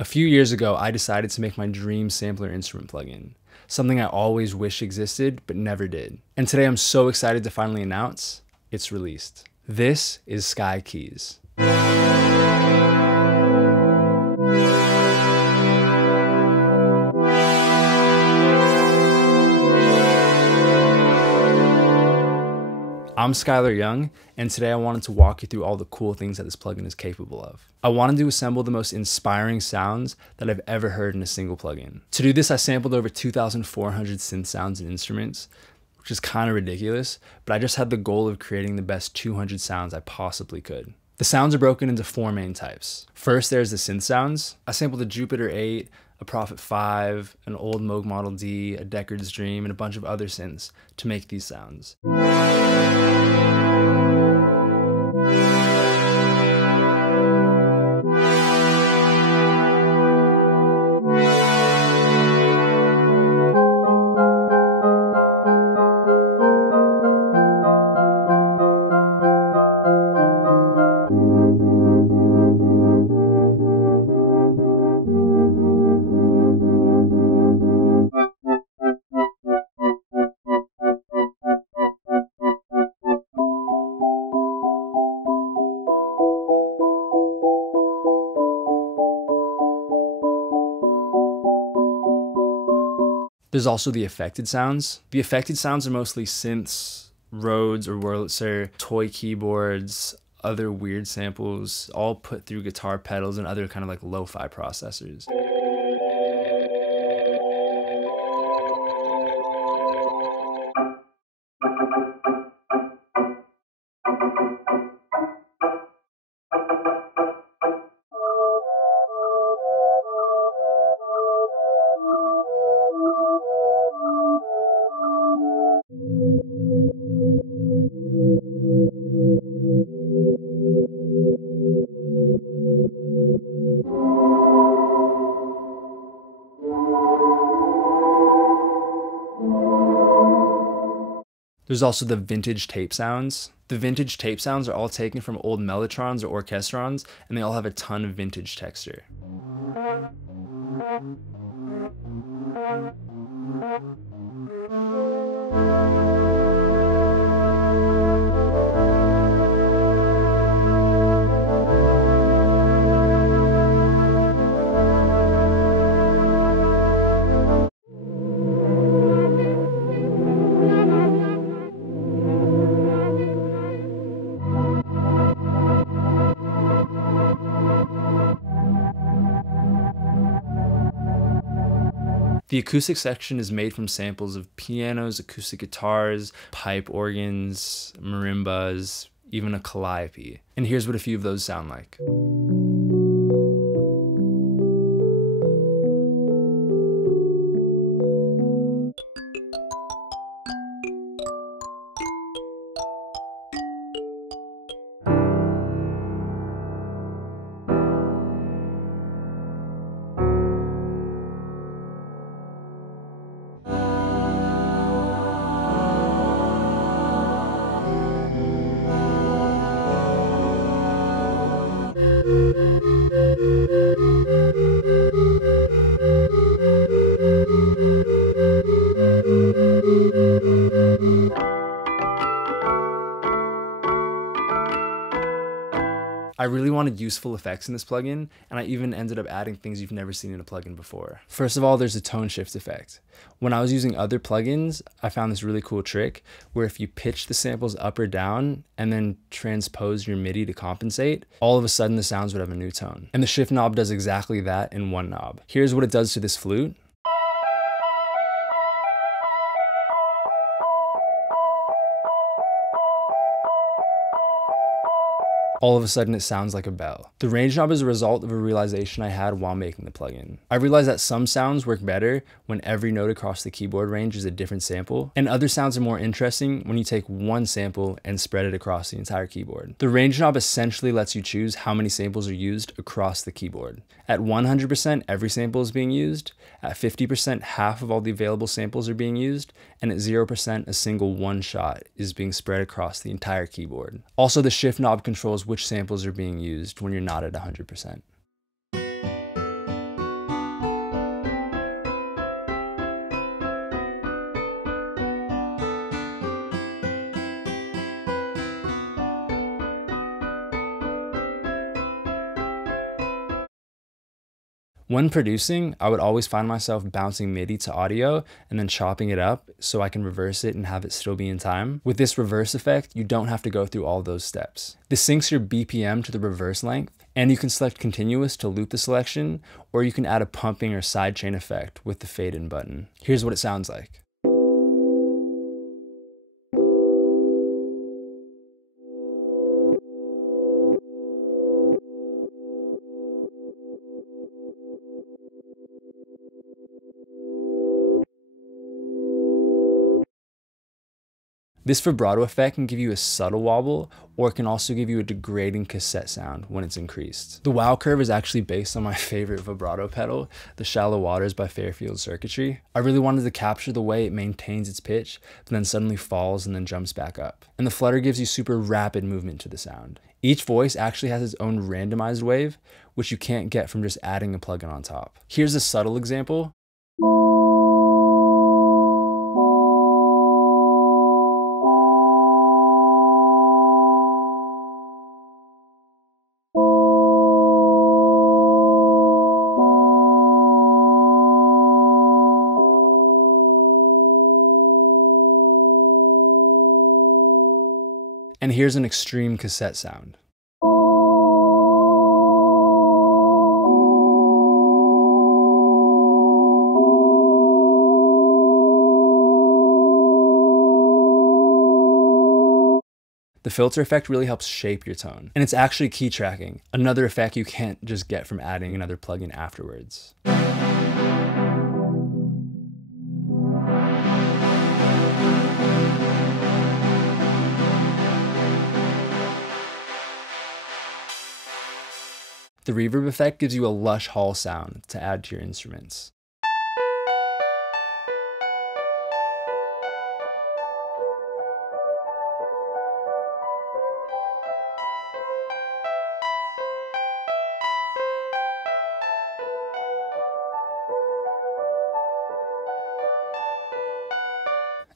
A few years ago, I decided to make my dream sampler instrument plugin, something I always wished existed but never did. And today I'm so excited to finally announce it's released. This is S.K.Y Keys. I'm Skylar Young, and today I wanted to walk you through all the cool things that this plugin is capable of. I wanted to assemble the most inspiring sounds that I've ever heard in a single plugin. To do this, I sampled over 2,400 synth sounds and instruments, which is kind of ridiculous, but I just had the goal of creating the best 200 sounds I possibly could. The sounds are broken into four main types. First, there's the synth sounds. I sampled a Jupiter 8, a Prophet 5, an old Moog Model D, a Deckard's Dream, and a bunch of other synths to make these sounds. There's also the affected sounds. The affected sounds are mostly synths, Rhodes or Wurlitzer, toy keyboards, other weird samples, all put through guitar pedals and other kind of like lo-fi processors. There's also the vintage tape sounds. The vintage tape sounds are all taken from old Mellotrons or Orchestrons, and they all have a ton of vintage texture. The acoustic section is made from samples of pianos, acoustic guitars, pipe organs, marimbas, even a calliope. And here's what a few of those sound like. I really wanted useful effects in this plugin, and I even ended up adding things you've never seen in a plugin before. First of all, there's a tone shift effect. When I was using other plugins, I found this really cool trick where if you pitch the samples up or down and then transpose your MIDI to compensate, all of a sudden the sounds would have a new tone. And the shift knob does exactly that in one knob. Here's what it does to this flute. All of a sudden it sounds like a bell. The range knob is a result of a realization I had while making the plugin. I realized that some sounds work better when every note across the keyboard range is a different sample, and other sounds are more interesting when you take one sample and spread it across the entire keyboard. The range knob essentially lets you choose how many samples are used across the keyboard. At 100%, every sample is being used. At 50%, half of all the available samples are being used. And at 0%, a single one shot is being spread across the entire keyboard. Also, the shift knob controls which samples are being used when you're not at 100%. When producing, I would always find myself bouncing MIDI to audio and then chopping it up so I can reverse it and have it still be in time. With this reverse effect, you don't have to go through all those steps. This syncs your BPM to the reverse length, and you can select continuous to loop the selection, or you can add a pumping or sidechain effect with the fade in button. Here's what it sounds like. This vibrato effect can give you a subtle wobble, or it can also give you a degrading cassette sound when it's increased. The wow curve is actually based on my favorite vibrato pedal, the Shallow Waters by Fairfield Circuitry. I really wanted to capture the way it maintains its pitch, but then suddenly falls and then jumps back up. And the flutter gives you super rapid movement to the sound. Each voice actually has its own randomized wave, which you can't get from just adding a plugin on top. Here's a subtle example. And here's an extreme cassette sound. The filter effect really helps shape your tone. And it's actually key tracking, another effect you can't just get from adding another plugin afterwards. The reverb effect gives you a lush hall sound to add to your instruments.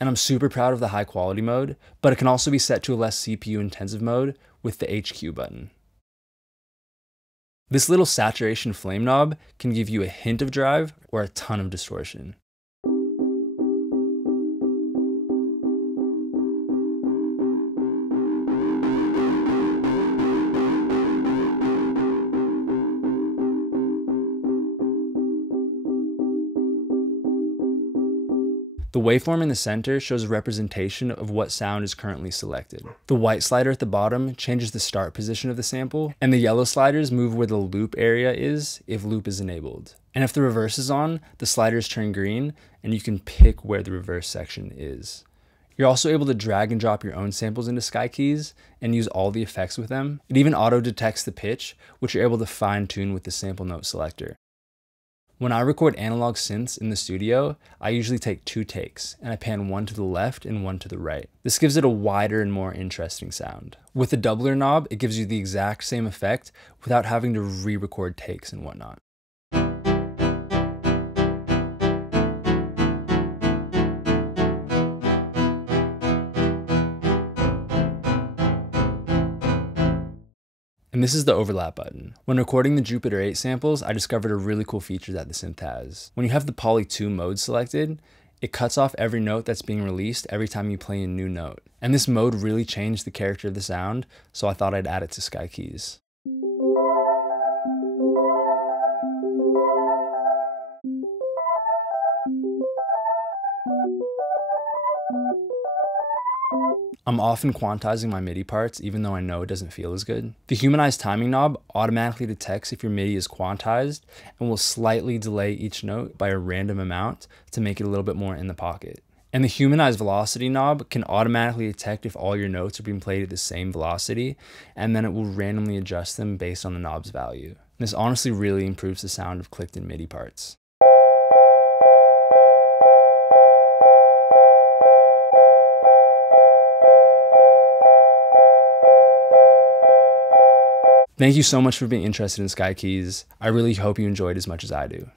And I'm super proud of the high quality mode, but it can also be set to a less CPU intensive mode with the HQ button. This little saturation flame knob can give you a hint of drive or a ton of distortion. The waveform in the center shows a representation of what sound is currently selected. The white slider at the bottom changes the start position of the sample, and the yellow sliders move where the loop area is if loop is enabled. And if the reverse is on, the sliders turn green, and you can pick where the reverse section is. You're also able to drag and drop your own samples into S.K.Y keys and use all the effects with them. It even auto-detects the pitch, which you're able to fine-tune with the sample note selector. When I record analog synths in the studio, I usually take 2 takes, and I pan one to the left and one to the right. This gives it a wider and more interesting sound. With the doubler knob, it gives you the exact same effect without having to re-record takes and whatnot. And this is the overlap button. When recording the Jupiter 8 samples, I discovered a really cool feature that the synth has. When you have the Poly 2 mode selected, it cuts off every note that's being released every time you play a new note. And this mode really changed the character of the sound, so I thought I'd add it to S.K.Y keys. I'm often quantizing my MIDI parts even though I know it doesn't feel as good. The humanized timing knob automatically detects if your MIDI is quantized and will slightly delay each note by a random amount to make it a little bit more in the pocket. And the humanized velocity knob can automatically detect if all your notes are being played at the same velocity, and then it will randomly adjust them based on the knob's value. This honestly really improves the sound of clicked in MIDI parts. Thank you so much for being interested in S.K.Y keys. I really hope you enjoyed as much as I do.